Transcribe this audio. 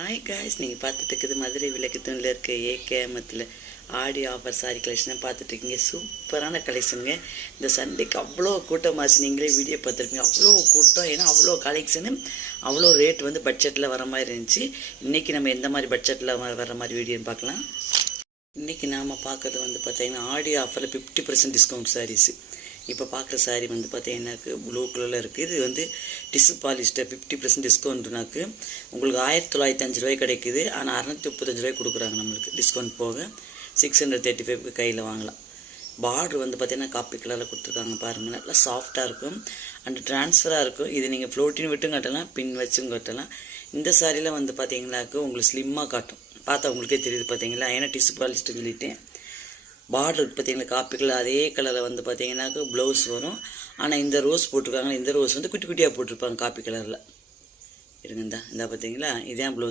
Hi guys, நீங்கள் பார்த்துட்டு இருக்குது மதுரை விளக்குத்தூணில் இருக்க ஏகேமத்தில் ஆடி ஆஃபர் சாரி கலெக்ஷனை பார்த்துட்ருக்கீங்க. சூப்பரான கலெக்ஷனுங்க. இந்த சண்டேக்கு அவ்வளோ கூட்டமாச்சு. நீங்களே வீடியோ பார்த்துருப்பீங்க. அவ்வளோ கூட்டம், ஏன்னா அவ்வளோ கலெக்ஷனு, அவ்வளோ ரேட் வந்து பட்ஜெட்டில் வர மாதிரி இருந்துச்சு. இன்றைக்கி நம்ம எந்த மாதிரி பட்ஜெட்டில் வர மாதிரி வீடியோன்னு பார்க்கலாம். இன்றைக்கி நாம் பார்க்குறது வந்து பார்த்திங்கன்னா ஆடி ஆஃபரில் 50% டிஸ்கவுண்ட் சாரீஸு. இப்போ பார்க்குற சாரீ வந்து பார்த்தீங்கன்னாக்கு ப்ளூ கலரில் இருக்குது. இது வந்து டிஷ்யூ பாலிஸ்டர் 50% டிஸ்கவுண்ட்னாக்கு உங்களுக்கு 1905 ரூபாய் கிடைக்குது. ஆனால் 635 ரூபாய் கொடுக்குறாங்க நம்மளுக்கு டிஸ்கவுண்ட் போக. 635க்கு கையில் வாங்கலாம். பார்டர் வந்து பார்த்திங்கன்னா காப்பி கலரில் கொடுத்துருக்காங்க பாருங்கள். நல்லா சாஃப்டாக இருக்கும் அண்ட் ட்ரான்ஸ்ஃபராக இருக்கும். இது நீங்கள் ஃப்ளோட்டின் விட்டும் கட்டலாம், பின் வச்சும் கட்டலாம். இந்த சாரியில் வந்து பார்த்தீங்கன்னாக்கு உங்களுக்கு ஸ்லிம்மாக காட்டும். பார்த்தா உங்களுக்கே தெரியுது பார்த்தீங்களா, ஏன்னா டிஷ்யூ பாலிஸ்டர் சொல்லிட்டேன். பார்டர் பார்த்தீங்கன்னா காப்பி கலர், அதே கலரில் வந்து பார்த்தீங்கன்னாக்க ப்ளவுஸ் வரும். ஆனால் இந்த ரோஸ் போட்டிருக்காங்க, இந்த ரோஸ் வந்து குட்டி குட்டியாக போட்டிருப்பாங்க காப்பி கலரில். இருங்க, இந்த பார்த்தீங்களா, இதான் ப்ளவுஸ்.